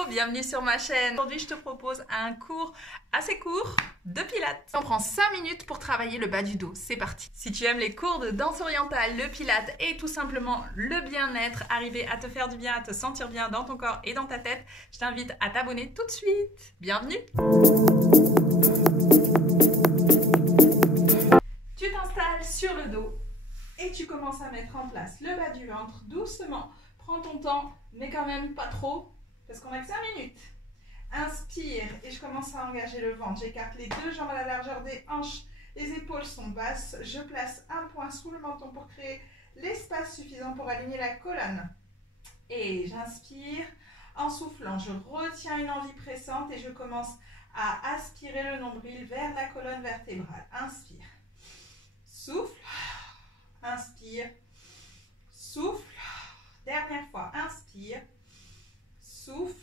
Hello, bienvenue sur ma chaîne. Aujourd'hui, je te propose un cours assez court de pilates. On prend 5 minutes pour travailler le bas du dos. C'est parti. Si tu aimes les cours de danse orientale, le pilates et tout simplement le bien-être, arriver à te faire du bien, à te sentir bien dans ton corps et dans ta tête, je t'invite à t'abonner tout de suite. Bienvenue. Tu t'installes sur le dos et tu commences à mettre en place le bas du ventre doucement. Prends ton temps, mais quand même pas trop, parce qu'on a que 5 minutes. Inspire et je commence à engager le ventre. J'écarte les deux jambes à la largeur des hanches. Les épaules sont basses. Je place un point sous le menton pour créer l'espace suffisant pour aligner la colonne. Et j'inspire. En soufflant, je retiens une envie pressante et je commence à aspirer le nombril vers la colonne vertébrale. Inspire. Souffle. Inspire. Souffle. Dernière fois, inspire, souffle,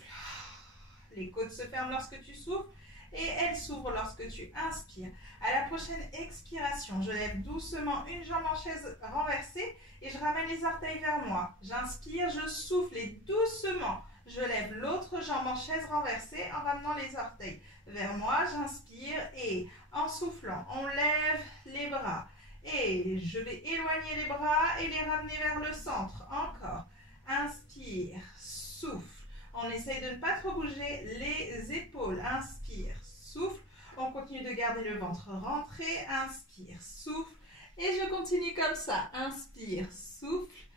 les côtes se ferment lorsque tu souffles et elles s'ouvrent lorsque tu inspires. À la prochaine expiration, je lève doucement une jambe en chaise renversée et je ramène les orteils vers moi. J'inspire, je souffle et doucement, je lève l'autre jambe en chaise renversée en ramenant les orteils vers moi. J'inspire et en soufflant, on lève les bras. Et je vais éloigner les bras et les ramener vers le centre. Encore. Inspire, souffle. On essaye de ne pas trop bouger les épaules. Inspire, souffle. On continue de garder le ventre rentré. Inspire, souffle. Et je continue comme ça. Inspire, souffle.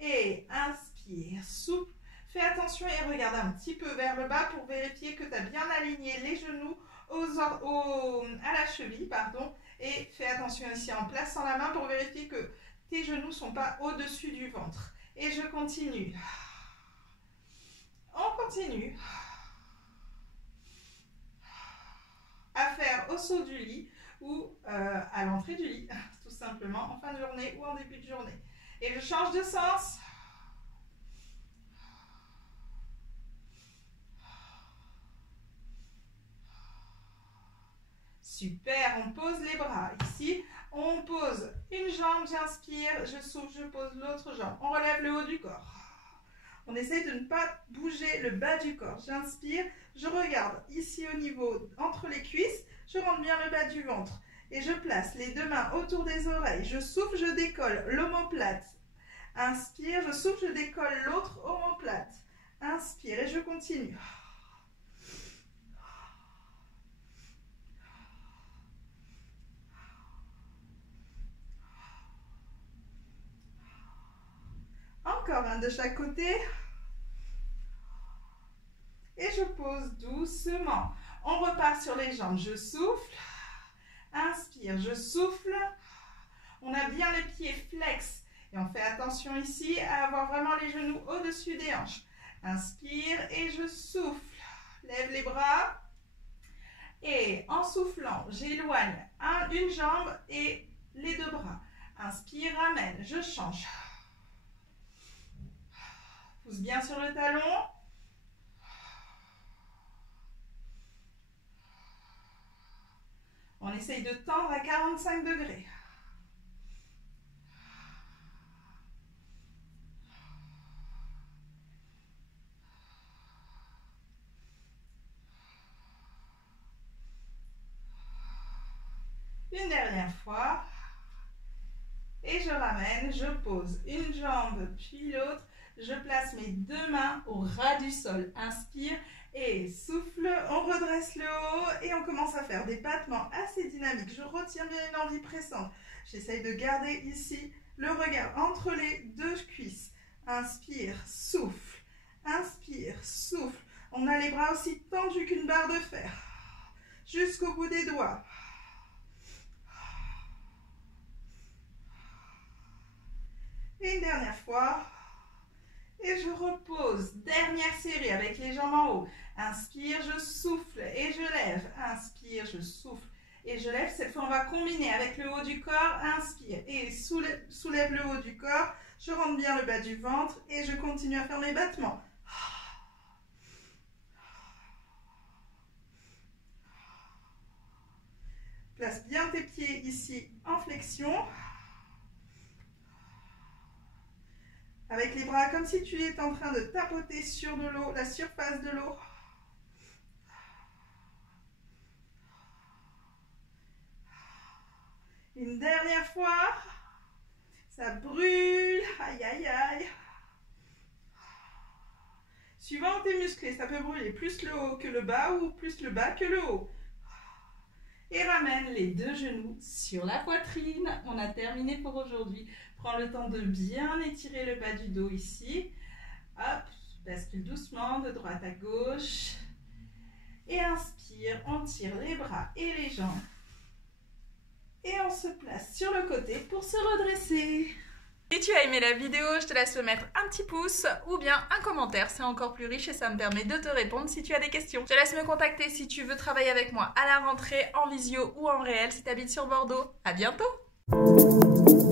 Et inspire, souffle. Fais attention et regarde un petit peu vers le bas pour vérifier que tu as bien aligné les genoux à la cheville, pardon. Et fais attention ici en plaçant la main pour vérifier que tes genoux ne sont pas au-dessus du ventre. Et je continue. On continue à faire au saut du lit ou à l'entrée du lit, tout simplement, en fin de journée ou en début de journée. Et je change de sens. Super, on pose les bras. Ici, on pose une jambe, j'inspire, je souffle, je pose l'autre jambe. On relève le haut du corps. On essaye de ne pas bouger le bas du corps. J'inspire, je regarde ici au niveau entre les cuisses, je rentre bien le bas du ventre. Et je place les deux mains autour des oreilles. Je souffle, je décolle l'omoplate. Inspire, je souffle, je décolle l'autre omoplate. Inspire et je continue. Encore un de chaque côté. Et je pose doucement. On repart sur les jambes. Je souffle. Inspire, je souffle. On a bien les pieds flex. Et on fait attention ici à avoir vraiment les genoux au-dessus des hanches. Inspire et je souffle. Lève les bras. Et en soufflant, j'éloigne une jambe et les deux bras. Inspire, ramène. Je change. Pousse bien sur le talon. On essaye de tendre à 45 degrés. Une dernière fois. Et je ramène, je pose une jambe puis l'autre. Je place mes deux mains au ras du sol. Inspire et souffle. On redresse le haut et on commence à faire des battements assez dynamiques. Je retiens bien une envie pressante. J'essaye de garder ici le regard entre les deux cuisses. Inspire, souffle. Inspire, souffle. On a les bras aussi tendus qu'une barre de fer. Jusqu'au bout des doigts. Et une dernière fois. Et je repose. Dernière série avec les jambes en haut. Inspire, je souffle et je lève. Inspire, je souffle et je lève. Cette fois, on va combiner avec le haut du corps. Inspire et soulève le haut du corps. Je rentre bien le bas du ventre et je continue à faire mes battements. Place bien tes pieds ici en flexion. Avec les bras comme si tu étais en train de tapoter sur de l'eau, la surface de l'eau. Une dernière fois. Ça brûle. Aïe, aïe, aïe. Suivant tes muscles, ça peut brûler plus le haut que le bas ou plus le bas que le haut. Et ramène les deux genoux sur la poitrine. On a terminé pour aujourd'hui. Prends le temps de bien étirer le bas du dos ici. Hop, bascule doucement de droite à gauche. Et inspire, on tire les bras et les jambes. Et on se place sur le côté pour se redresser. Si tu as aimé la vidéo, je te laisse me mettre un petit pouce ou bien un commentaire, c'est encore plus riche et ça me permet de te répondre si tu as des questions. Je te laisse me contacter si tu veux travailler avec moi à la rentrée, en visio ou en réel si tu habites sur Bordeaux. À bientôt!